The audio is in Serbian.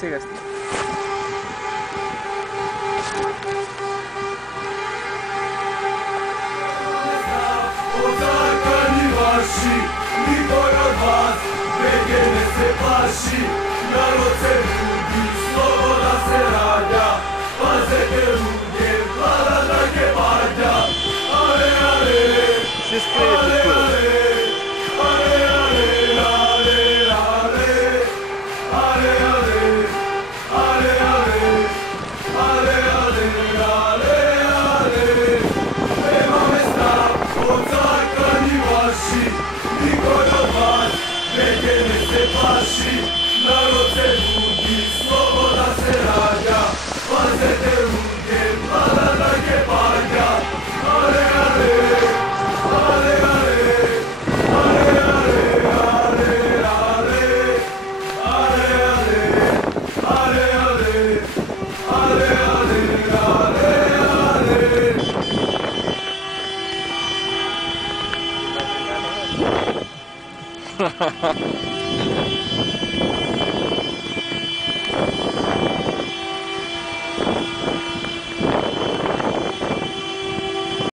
siga. Niko od vas brege ne se plaši, narod se budi, sloboda se rađa, pazete ruke, vlada drage vađa. Ale, ale, Svi skrijete tu. ale, ale, ale, ale, ale, ale, ale, nema me strah od zakani vaši, niko od vas brege ne se plaši, narod se budi, sloboda se rađa, pazete ruke, vlada drage vađa. Ale, ale, ale, ale, ale, ale, ale, ale, ale, ale. Ha ha ha.